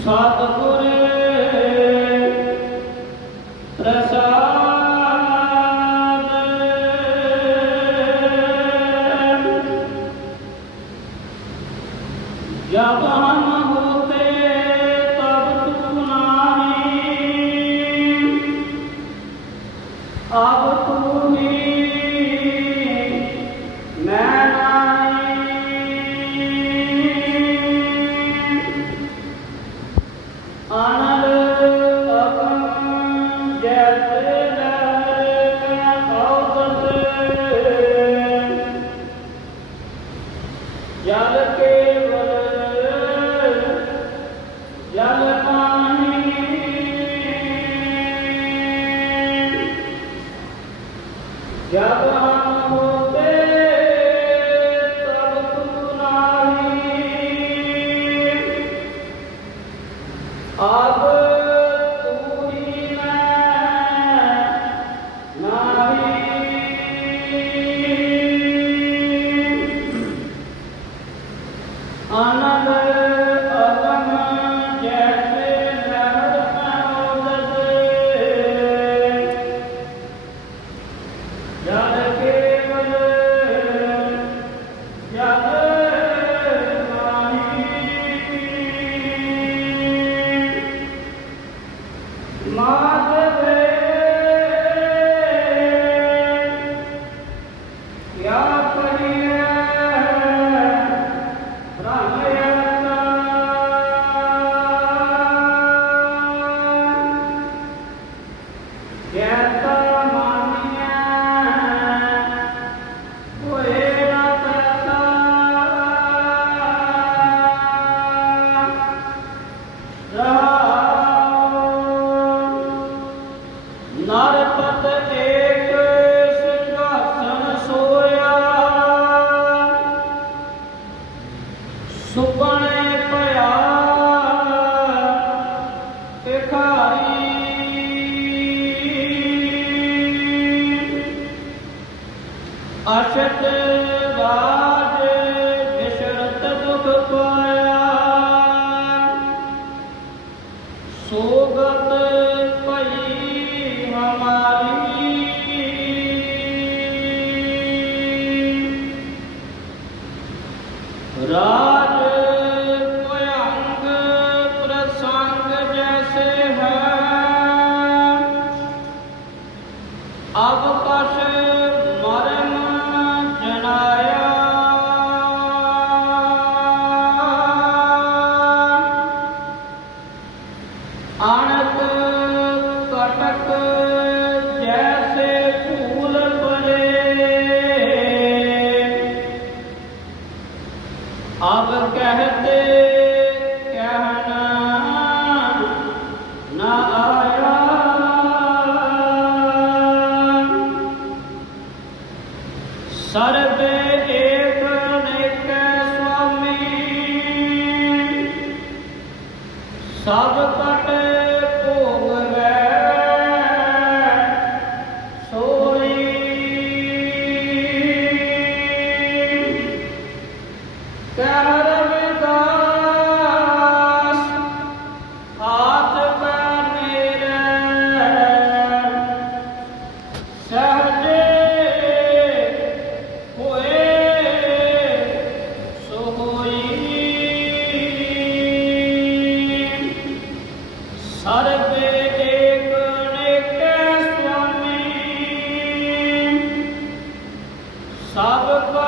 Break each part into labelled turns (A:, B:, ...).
A: ਸਤਿਗੁਰੇ ਪ੍ਰਸ Yeah. ਸੁਪਨੇ ਭਇਆ ਤਿਖਾਰੀ ਅਸ਼ਟ ਵਾਜ ਬਿਸ਼ਰਤ ਦੁਖ ਪਾਇਆ। ਸੋਗਤ ਭਈ ਹਮਾਰੀ। ਰਾਮ ਅਬ ਪਸ ਮਰਨ ਜਨਾਇਆ। ਅਣਕ ਕਟਕ ਜੈਸੇ ਫੂਲ ਪਰੇ ਅਬ ਕਹਿ ਸਭ ਕਟੇ ਭੋਗ ਰਹਿ ਸੋਈ ਕਹਿ Sabır var.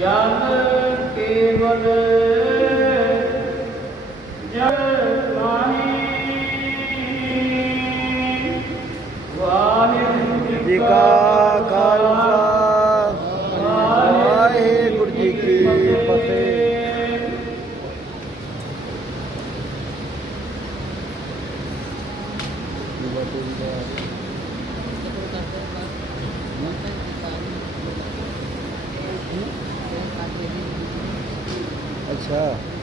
A: ਜਨ ਕੇਵਲ ਜਗ ਮਾਹੀ। ਵਾਹਿਗੁਰੂ
B: ਜੀ ਕਾ Yeah.